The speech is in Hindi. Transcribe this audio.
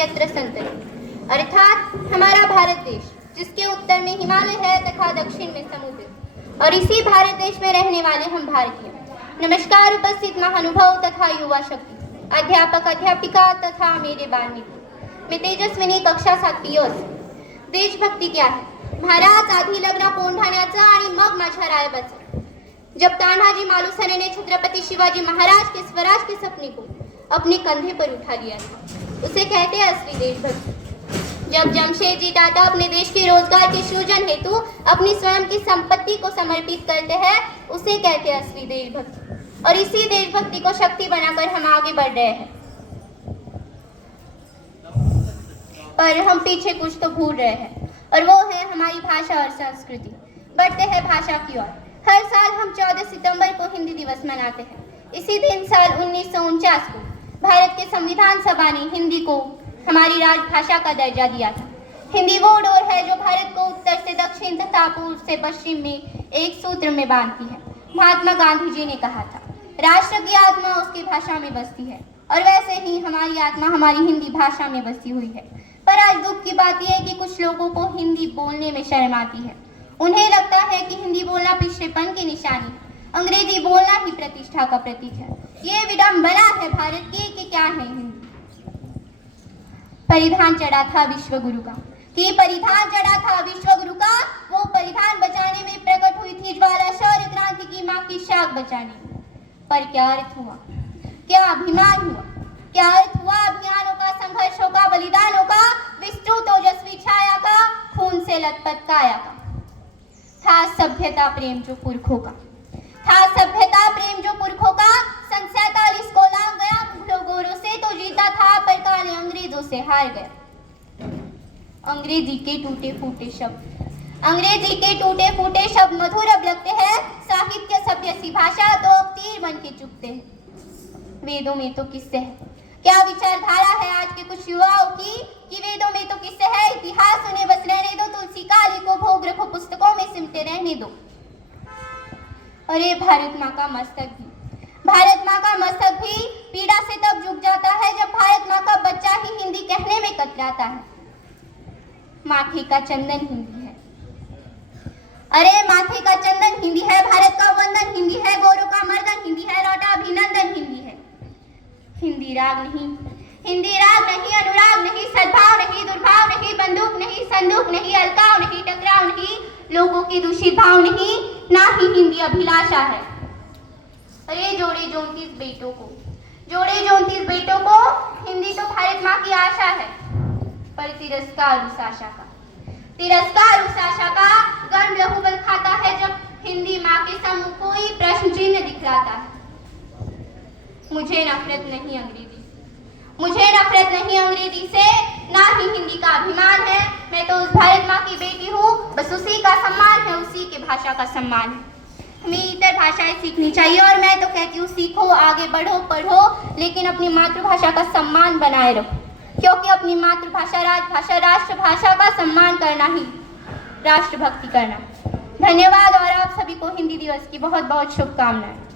यत्र सन्तति, अर्थात हमारा भारत देश, जिसके उत्तर में हिमालय है तथा दक्षिण में समुद्र, और इसी भारत देश में रहने वाले हम भारतीय। नमस्कार उपस्थित महानुभाव तथा युवा शक्ति, अध्यापक अध्यापिका तथा मेरे बाल मित्र। मैं तेजस्विनी कक्षा 7 से। देशभक्ती क्या है? महाराज आधी लग्न पोंढाण्याचा आणि मग माझ्या रायबाचा। जब तान्हाजी मालुसरे ने छत्रपति शिवाजी महाराज के स्वराज के सपने को अपने कंधे पर उठा लिया था, उसे कहते हैं असली देशभक्ति। जब जमशेदजी टाटा अपने देश के रोजगार के सृजन हेतु अपनी स्वयं की संपत्ति को समर्पित करते हैं, उसे कहते हैं असली देशभक्ति। और इसी देशभक्ति को शक्ति बनाकर हम आगे बढ़ रहे हैं, पर हम पीछे कुछ तो भूल रहे हैं, और वो है हमारी भाषा और संस्कृति। बढ़ते हैं भाषा की ओर। हर साल हम 14 सितंबर को हिंदी दिवस मनाते हैं। इसी दिन साल 1949 को भारत के संविधान सभा ने हिंदी को हमारी राजभाषा का दर्जा दिया था। हिंदी वो डोर है जो भारत को उत्तर से दक्षिण तथा पूर्व से पश्चिम में एक सूत्र में बांधती है। महात्मा गांधी जी ने कहा था, राष्ट्र की आत्मा उसकी भाषा में बसती है, और वैसे ही हमारी आत्मा हमारी हिंदी भाषा में बसी हुई है। पर आज दुख की बात यह है कि कुछ लोगों को हिंदी बोलने में शर्म आती है। उन्हें लगता है कि हिंदी बोलना पिछड़ेपन की निशानी है, अंग्रेजी बोलना ही प्रतिष्ठा का प्रतीक है। ये विडंबना है भारत की कि क्या है हिंदी। परिधान चढ़ा था विश्व गुरु का, कि परिधान चढ़ा था विश्व गुरु का, वो परिधान बचाने में प्रकट हुई थी ज्वाला शौर्य क्रांति की माँ की शाख बचाने में। पर क्या अर्थ हुआ, क्या अभिमान हुआ, क्या अर्थ हुआ अभियानों का, संघर्षों का, बलिदानों का, विस्तृत ओजस्वी छाया का, खून से लथपथ काया का। था सभ्यता प्रेम जो पुरखों का, था सभ्यता प्रेम जो पुरखों का। सन 47 को लांग गया मुगलों गोरों से तो जीता था, पर काले अंग्रेजों से हार गया। अंग्रेजी के टूटे फूटे शब्द, अंग्रेजी के टूटे फूटे शब्द मधुर अब लगते हैं। साहित्य सभ्य सी भाषा तो अब तीर बन के चुभते हैं। वेदों में तो किस्से है, क्या विचारधारा है आज के कुछ युवाओं की, कि वेदों में तो किस्से है, इतिहास उन्हें बस रहने दो, तुलसी काली को भोग रखो, पुस्तकों में सिमटे रहने दो। अरे भारत माँ का मस्तक भी, भारत माँ का मस्तक भी पीड़ा से तब झुक जाता है जब भारत माँ का बच्चा ही हिंदी कहने में कतराता है। माथे का चंदन हिंदी है, अरे माथे का चंदन हिंदी है, भारत का वंदन हिंदी है, गौरव का मर्दन हिंदी है, लौटा अभिनंदन हिंदी है। हिंदी राग नहीं, हिंदी राग नहीं, अनुराग नहीं, सद्भाव नहीं, दुर्भाव नहीं, बंदूक नहीं, संदूक नहीं, अलकाव नहीं, टकराव नहीं, लोगों की दूषित भाव नहीं, ना ही हिंदी अभिलाषा है। अरे जोड़े 34 बेटों को, जोड़े 34 बेटों को, हिंदी तो भारत माँ की आशा है, पर तिरस्कार उस आशा का, तिरस्कार उस आशा का। गर्म लहूबल खाता है जब हिंदी माँ के सम्मुख कोई प्रश्न चिन्ह दिखलाता है। मुझे नफरत नहीं अंग्रेजी, मुझे नफरत नहीं अंग्रेजी से, ना ही हिंदी का अभिमान है। मैं तो उस भारत माँ की बेटी हूँ, बस उसी का सम्मान है, उसी के भाषा का सम्मान है। हमें इतर भाषाएं सीखनी चाहिए, और मैं तो कहती हूँ सीखो, आगे बढ़ो, पढ़ो, लेकिन अपनी मातृभाषा का सम्मान बनाए रखो, क्योंकि अपनी मातृभाषा, राजभाषा, राष्ट्रभाषा का सम्मान करना ही राष्ट्रभक्ति करना। धन्यवाद, और आप सभी को हिंदी दिवस की बहुत बहुत शुभकामनाएं।